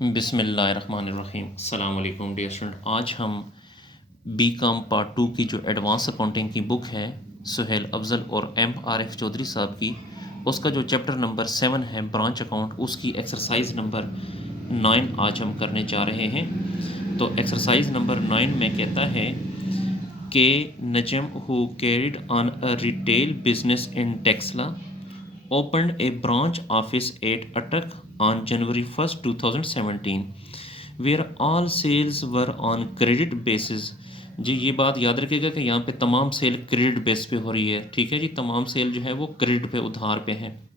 बिस्मिल्लाहिर्रहमानिर्रहीम। अस्सलाम वालेकुम डियर स्टूडेंट। आज हम बी कॉम पार्ट 2 की जो एडवांस अकाउंटिंग की बुक है सुहेल अफजल और एम आर एफ चौधरी साहब की, उसका जो चैप्टर नंबर 7 है ब्रांच अकाउंट, उसकी एक्सरसाइज नंबर 9 आज हम करने जा रहे हैं। तो एक्सरसाइज नंबर 9 में कहता है कि Najam who carried on a retail business in Taxila opened a branch office at Attak on January 1st, 2017, where all sales were on credit basis। जी ये बात याद रखिएगा कि यहाँ पे तमाम सेल क्रेडिट बेस पे हो रही है। ठीक है जी, तमाम सेल जो है वो क्रेडिट पे, उधार पे है।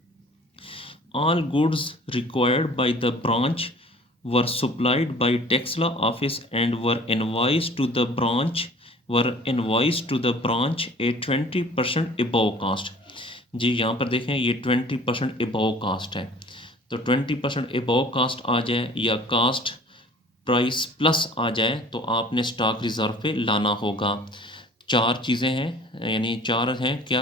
All goods required by the branch were supplied by Texla office and were invoiced to the branch at 20% above cost। जी यहाँ पर देखें ये 20% above cost है, तो 20% above cost आ जाए या कास्ट प्राइस प्लस आ जाए तो आपने स्टॉक रिजर्व पे लाना होगा। चार चीज़ें हैं, यानी चार हैं क्या,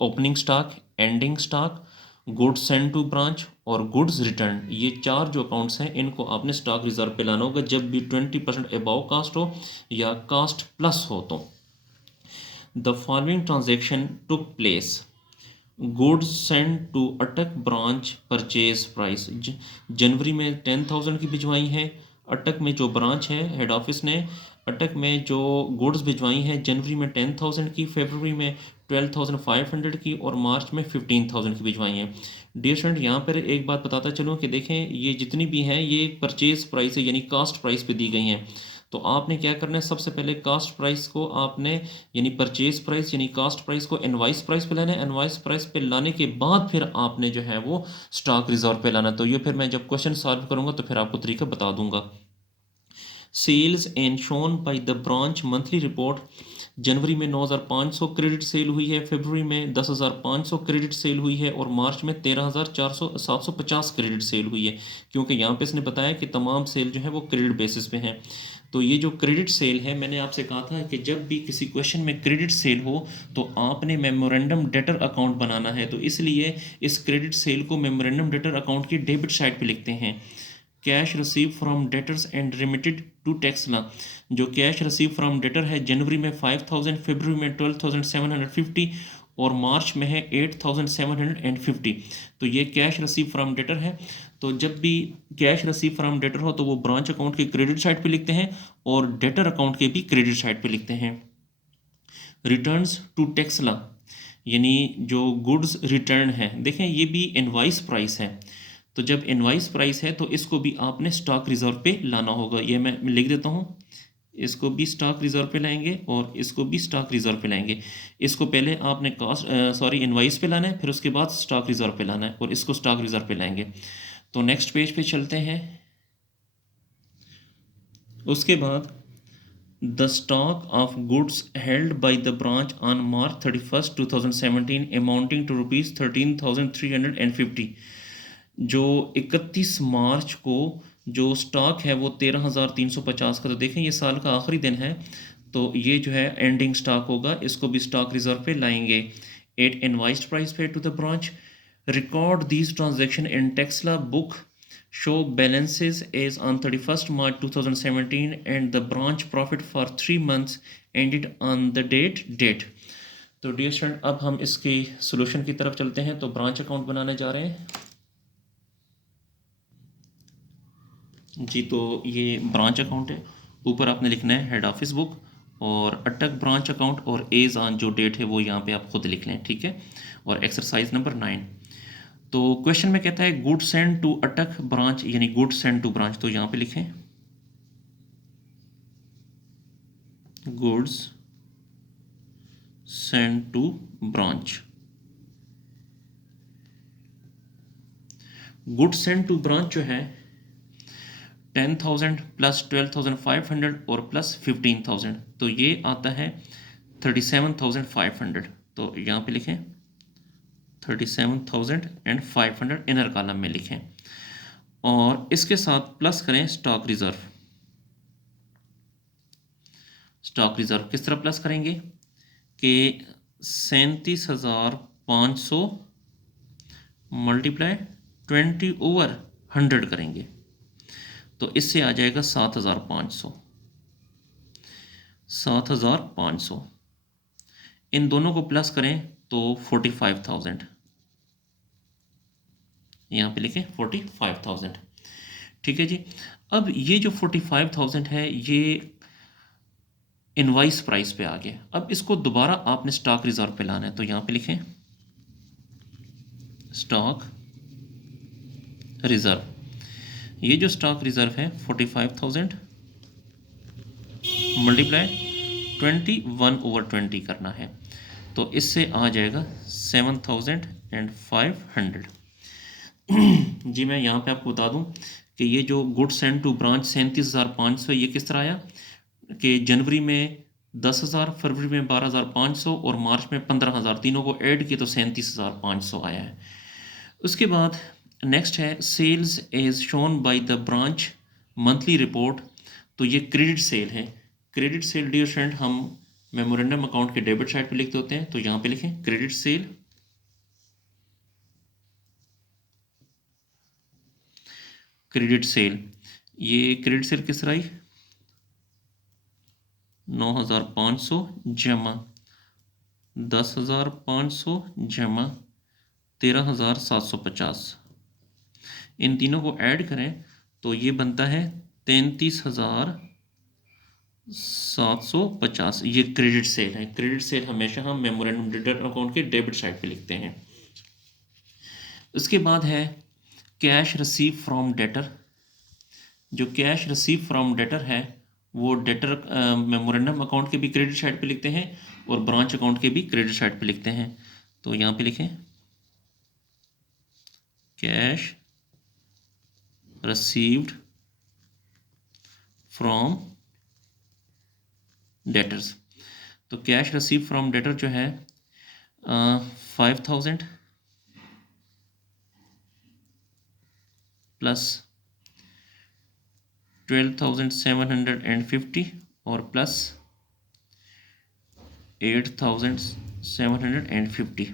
opening stock, ending stock, goods send to branch और गुड्स रिटर्न। ये चार जो अकाउंट्स हैं इनको आपने स्टॉक रिजर्व पे लाना होगा जब भी 20% अबाव कास्ट हो या कास्ट प्लस हो। तो the following transaction took place. Goods send to Attock branch purchase price, जनवरी में 10,000 की भिजवाई है। अटक में जो ब्रांच है हेड ऑफिस ने अटक में जो गुड्स भिजवाई हैं जनवरी में 10,000 की, फरवरी में 12,500 की और मार्च में 15,000 की भिजवाई हैं। डियर स्टूडेंट, यहाँ पर एक बात बताता चलूँ कि देखें ये जितनी भी हैं ये परचेज प्राइस है, यानी कास्ट प्राइस पे दी गई हैं। तो आपने क्या करना है, सबसे पहले कास्ट प्राइस को आपने, यानी परचेज प्राइस यानी कास्ट प्राइस को इनवाइस प्राइस पे लाना है। इनवाइस प्राइस पे लाने के बाद फिर आपने जो है वो स्टॉक रिजर्व पे लाना। तो ये फिर मैं जब क्वेश्चन सॉल्व करूंगा तो फिर आपको तरीका बता दूंगा। Sales and shown by the branch monthly report, जनवरी में 9,500 क्रेडिट सेल हुई है, फरवरी में 10,500 क्रेडिट सेल हुई है और मार्च में 750 क्रेडिट सेल हुई है। क्योंकि यहाँ पे इसने बताया कि तमाम सेल जो है वो क्रेडिट बेसिस पे हैं। तो ये जो क्रेडिट सेल है, मैंने आपसे कहा था कि जब भी किसी क्वेश्चन में क्रेडिट सेल हो तो आपने मेमोरेंडम डेटर अकाउंट बनाना है। तो इसलिए इस क्रेडिट सेल को मेमोरेंडम डेटर अकाउंट की डेबिट साइड पे लिखते हैं। Cash receive from debtors and remitted to Taxila, जो कैश रिसीव फ्रॉम डेटर है जनवरी में 5,000, फरवरी में 12,750 और मार्च में है 8,750। तो ये कैश रिसीव फ्रॉम डेटर है। तो जब भी कैश रिसीव फ्रॉम डेटर हो तो वो ब्रांच अकाउंट के क्रेडिट साइड पे लिखते हैं और डेटर अकाउंट के भी क्रेडिट साइड पे लिखते हैं। रिटर्न्स टू टेक्सला, यानी जो गुड्स रिटर्न है, देखें ये भी इनवाइस प्राइस है। तो जब इनवाइस प्राइस है तो इसको भी आपने स्टॉक रिजर्व पे लाना होगा। ये मैं लिख देता हूँ, इसको भी स्टॉक रिजर्व पे लाएंगे और इसको भी स्टॉक रिजर्व पे लाएंगे। इसको पहले आपने इनवाइस पे लाना है, फिर उसके बाद स्टॉक रिजर्व पे लाना है और इसको स्टॉक रिजर्व पे लाएंगे। तो नेक्स्ट पेज पे चलते हैं। उसके बाद the stock of goods held by the branch on March 31st 2017 amounting to rupees 13,350। जो 31 मार्च को जो स्टॉक है वो 13,350 का। तो देखें ये साल का आखिरी दिन है, तो ये जो है एंडिंग स्टॉक होगा, इसको भी स्टॉक रिजर्व पे लाएंगे। एट इनवाइस्ड प्राइस पे to the branch, record these transaction in Taxila book, show balances as on 31st March 2017 and the branch profit for 3 months ended on the date। तो dear student, अब हम इसकी solution की तरफ चलते हैं। तो ब्रांच अकाउंट बनाने जा रहे हैं जी। तो ये ब्रांच अकाउंट है, ऊपर आपने लिखना है हेड ऑफिस बुक और अटक ब्रांच अकाउंट और एज ऑन जो डेट है वो यहाँ पे आप खुद लिख लें, ठीक है। और एक्सरसाइज नंबर 9, तो क्वेश्चन में कहता है goods send to Attock branch, यानी गुड्स सेंड टू ब्रांच। तो यहाँ पे लिखें goods send to branch. Goods send to branch जो है 10,000 प्लस 12,500 और प्लस 15,000, तो ये आता है 37,500। तो यहाँ पे लिखें 37,500 इनर कॉलम में लिखें और इसके साथ प्लस करें स्टॉक रिजर्व। स्टॉक रिजर्व किस तरह प्लस करेंगे कि 37,500 मल्टीप्लाई 20/100 करेंगे। तो इससे आ जाएगा 7,500। 7,500 इन दोनों को प्लस करें तो 45,000, यहाँ पे लिखें 45,000। ठीक है जी। अब ये जो 45,000 है ये इनवाइस प्राइस पे आ गया। अब इसको दोबारा आपने स्टॉक रिजर्व पे लाना है, तो यहाँ पे लिखें स्टॉक रिजर्व। ये जो स्टॉक रिजर्व है 45,000 मल्टीप्लाई 21/20 करना है, तो इससे आ जाएगा 7,500। जी मैं यहाँ पे आपको बता दूँ कि ये जो गुड्स सेंड टू ब्रांच 37,500, ये किस तरह आया कि जनवरी में 10,000, फरवरी में 12,500 और मार्च में 15,000, तीनों को ऐड किए तो 37,500 आया है। उसके बाद नेक्स्ट है sales as shown by the branch monthly report. तो ये क्रेडिट सेल है। क्रेडिट सेल डियर स्टूडेंट हम मेमोरेंडम अकाउंट के डेबिट साइड पे लिखते होते हैं, तो यहाँ पे लिखें क्रेडिट सेल। क्रेडिट सेल, ये क्रेडिट सेल किस तरह आई, 9,500 जमा 10,500 जमा 13,750, इन तीनों को ऐड करें तो ये बनता है 33,750। ये क्रेडिट सेल है। क्रेडिट सेल हमेशा हम मेमोरेंडम डेटर अकाउंट के डेबिट साइड पे लिखते हैं। उसके बाद है कैश रिसीव फ्रॉम डेटर। जो कैश रिसीव फ्रॉम डेटर है वो डेटर मेमोरेंडम अकाउंट के भी क्रेडिट साइड पे लिखते हैं और ब्रांच अकाउंट के भी क्रेडिट साइड पे लिखते हैं। तो यहाँ पे लिखें कैश रिसीव्ड फ्रॉम डेटर्स। तो कैश रिसीव फ्रॉम डेटर जो है 5,000 प्लस 12,750 और प्लस 8,750,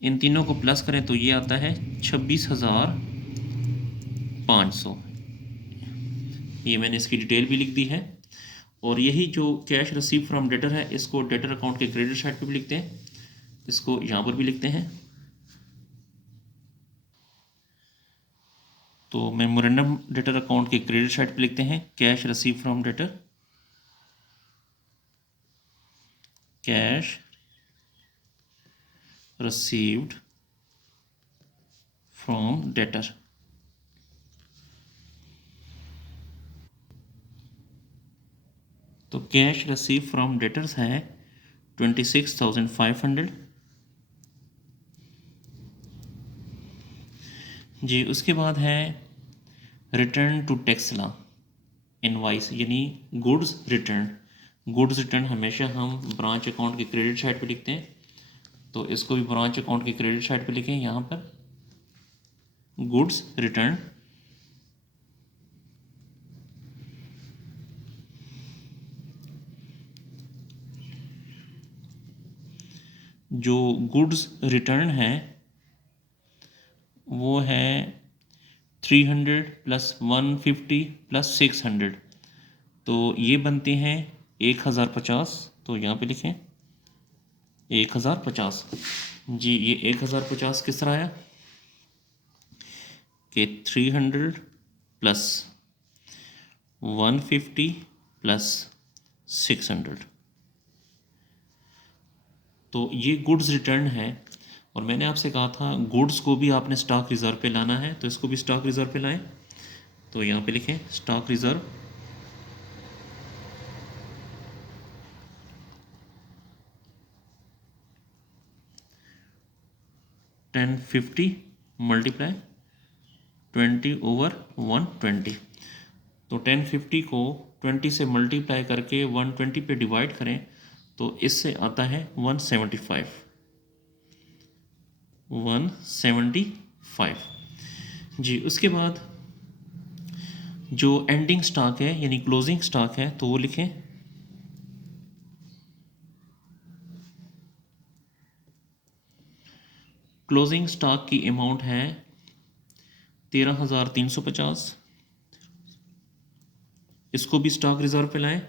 इन तीनों को प्लस करें तो ये आता है 26,500। ये मैंने इसकी डिटेल भी लिख दी है। और यही जो कैश रिसीव फ्रॉम डेटर है इसको डेटर अकाउंट के क्रेडिट साइड पे भी लिखते हैं, इसको यहाँ पर भी लिखते हैं। तो मेमोरेंडम डेटर अकाउंट के क्रेडिट साइड पे लिखते हैं cash receive from debtor, cash received from debtor. तो कैश रिसीव फ्रॉम डेटर्स है 26,500 जी। उसके बाद है return to tax law invoice, यानी गुड्स रिटर्न। गुड्स रिटर्न हमेशा हम ब्रांच अकाउंट के क्रेडिट साइड पे लिखते हैं, तो इसको भी ब्रांच अकाउंट के क्रेडिट साइड पे लिखें यहाँ पर गुड्स रिटर्न। जो गुड्स रिटर्न है वो है 300 प्लस 150 प्लस 600, तो ये बनते हैं 1,050। तो यहाँ पे लिखें 1,050 जी। ये 1,050 किस तरह आया कि 300 प्लस 150 प्लस 600, तो ये गुड्स रिटर्न है। और मैंने आपसे कहा था गुड्स को भी आपने स्टॉक रिजर्व पे लाना है, तो इसको भी स्टॉक रिजर्व पे लाएं। तो यहाँ पे लिखें स्टॉक रिजर्व, $1050 मल्टीप्लाई 20/120। तो 1050 को 20 से मल्टीप्लाई करके 120 पे डिवाइड करें तो इससे आता है 175 जी। उसके बाद जो एंडिंग स्टॉक है यानी क्लोजिंग स्टॉक है तो वो लिखें क्लोजिंग स्टॉक की अमाउंट है 13,350 इसको भी स्टॉक रिजर्व पे लाएं।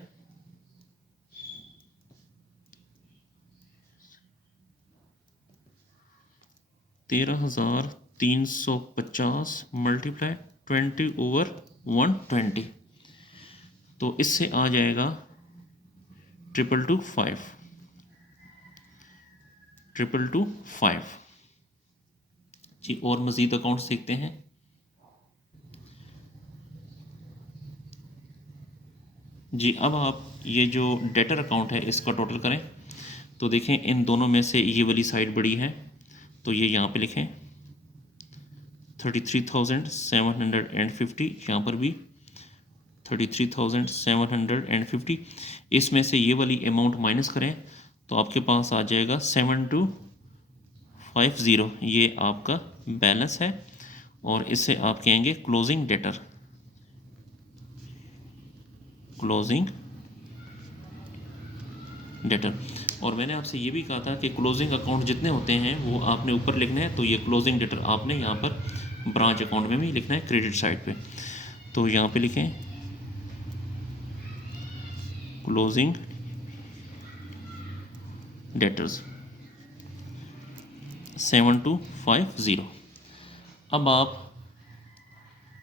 $13,350 मल्टीप्लाई 20/120, तो इससे आ जाएगा 222.5 जी। और मज़ीद अकाउंट सीखते हैं। जी अब आप ये जो डेटर अकाउंट है इसका टोटल करें, तो देखें इन दोनों में से ये वाली साइड बड़ी है, तो ये यहाँ पे लिखें 33,750, यहाँ पर भी 33,750। इसमें से ये वाली अमाउंट माइनस करें तो आपके पास आ जाएगा 7250, ये आपका बैलेंस है, और इसे आप कहेंगे क्लोजिंग डेटर, क्लोजिंग डेटर। और मैंने आपसे ये भी कहा था कि क्लोजिंग अकाउंट जितने होते हैं वो आपने ऊपर लिखना है, तो ये क्लोजिंग डेटर आपने यहाँ पर ब्रांच अकाउंट में भी लिखना है क्रेडिट साइड पे। तो यहाँ पे लिखें क्लोजिंग डेटर्स 7250। अब आप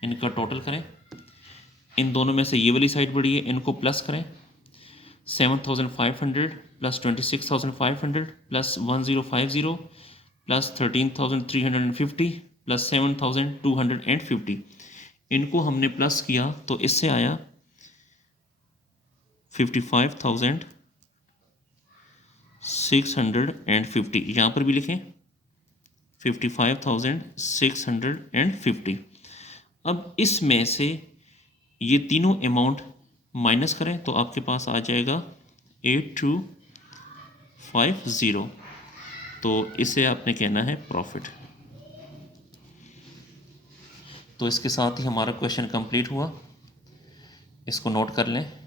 इनका टोटल करें, इन दोनों में से ये वाली साइड बड़ी है, इनको प्लस करें। 7,500 प्लस 26,500 प्लस 1050 प्लस 13,350 प्लस 7,250, इनको हमने प्लस किया तो इससे आया 55,650। यहाँ पर भी लिखें 55,650। अब इसमें से ये तीनों अमाउंट माइनस करें तो आपके पास आ जाएगा 8250, तो इसे आपने कहना है प्रॉफिट। तो इसके साथ ही हमारा क्वेश्चन कंप्लीट हुआ, इसको नोट कर लें।